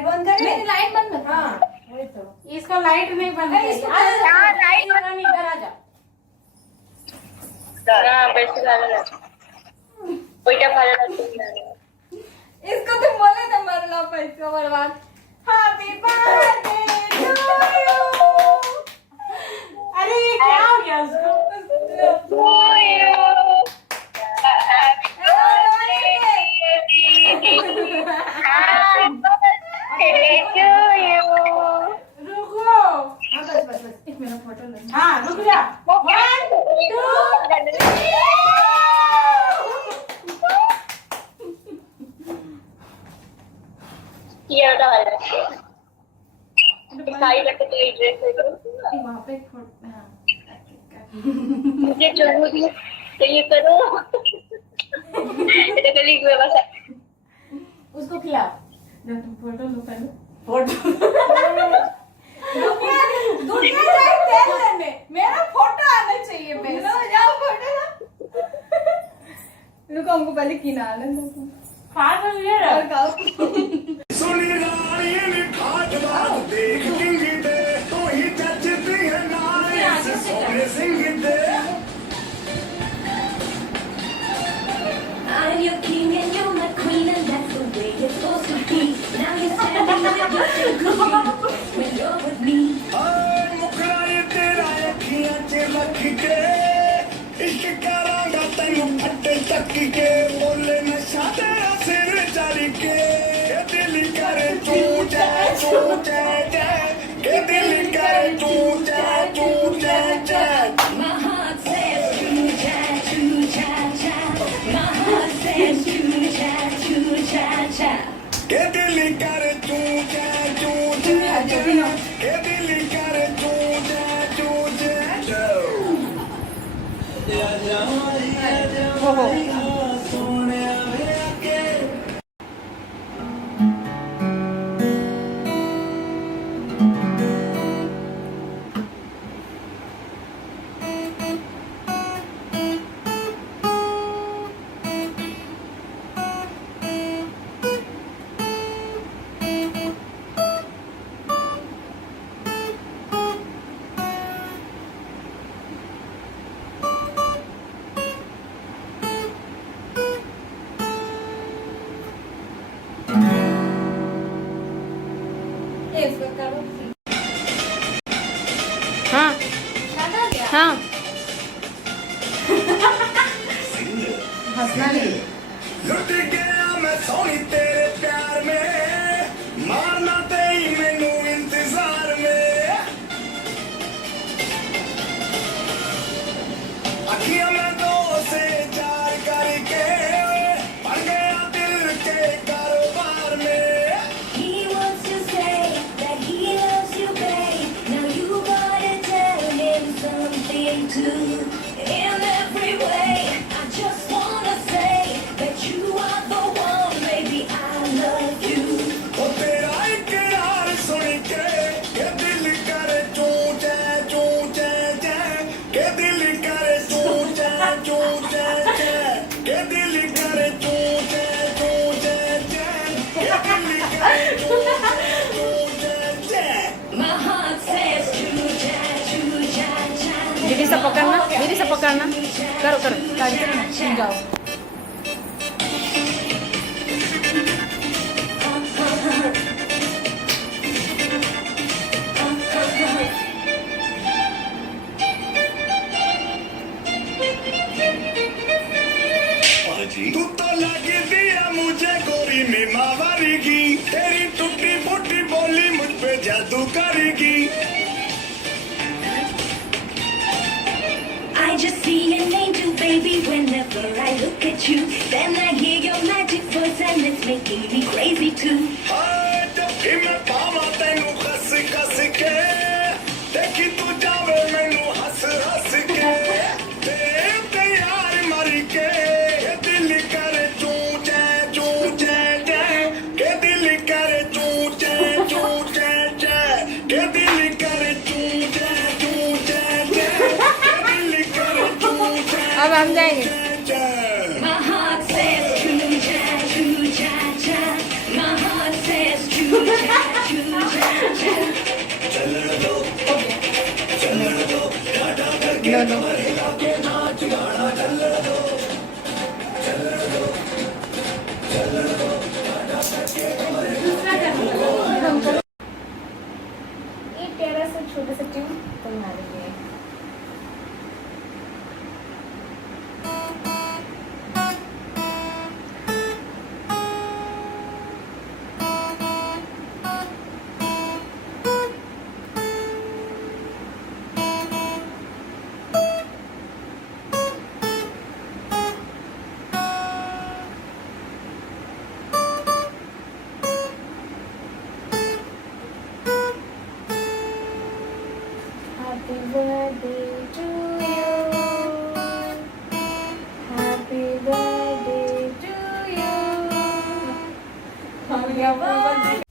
बंद कर, लाइट बंद कर। हाँ वही तो, इसको लाइट नहीं बंद कर, लाइट नहीं, इधर आ जा। पैसे लागला ওইটা ভালো লাগছে इसको तुम बोले ना मरला पैसा बर्बाद। Happy birthday to you. अरे ये क्या हो गया उसको? To you happy birthday to you. रुको, हाँ बस बस बस, एक मेरा फोटो ले। हाँ रुक जा। 1 2 ये वाला वाला साड़ी रख के ड्रेस है वहाँ पे फोटो। हाँ मुझे जरूरी है तो ये करो ये करी कोई बस उसको खिलाओ। जब तुम फोटो लो पहले, फोटो दुनिया जाए तेल लेने, मेरा फोटो आना चाहिए पहले। जाओ फोटो लो। रुको, हमको पहले किनारे दो। फाड़ ले रहा सुनी रानी ने खाट बात देख किंगी दे तो ही जचती है नारे से सोने सिंह दे। I'm your king and you're my queen and that's the way it's supposed to be. Now you're standing with your two good when you're with me. आए मुखड़ा ये तेरा अखियां च रख के इश्क करांगा तैनू फटे तक के बोले नशा तेरा सिर चढ़ के दिल करे तू जाए के दिल करे तू जाए My heart says choo cha choo cha cha. My heart says choo cha choo cha cha. के दिल करे तू जाए के दिल करे तू जाए सोने के हाँ हाँ हंसना नहीं। लुट गया मैं सोनी तेरे प्यार में मारना तेरी मैनू इंतजार में अखियां में दो से चार करके पड़ गया दिल के कारोबार में। He wants to say that he loves you, babe. Now you gotta tell him something too. In every way, I just wanna say that you are the one, baby. I love you. ओ तेरा इकरार सुन के दिल करे चू जय के दिल करे चू जय के दिल करे चू जय के दिल करे चू जय। My heart says choo cha choo cha cha. दीदी से पकड़ना, दीदी से पकड़ना। करो करो, जाओ। तू तो लगी दिया मुझे गोरी में मावारी की तेरी टूटी फूटी बोली मुझ पे जादू करेगी। I just see an angel, baby, whenever I look at you. Then I hear your magic voice and it's making me crazy too. हाय जब भी मैं पावा तेनू कस के देखी तू जावे मैनू हंस के ते यार मरी के दिल करे चू जय के दिल करे चू जय के दिल करे चू जय अब हम जाएंगे. My heart says choo-cha, choo-cha, cha. My heart says choo-cha, choo-cha, cha. No, no. एक टेढ़ा सा छोटा सा ट्यूब बना देंगे. Happy birthday to you. Happy birthday to you. Happy birthday.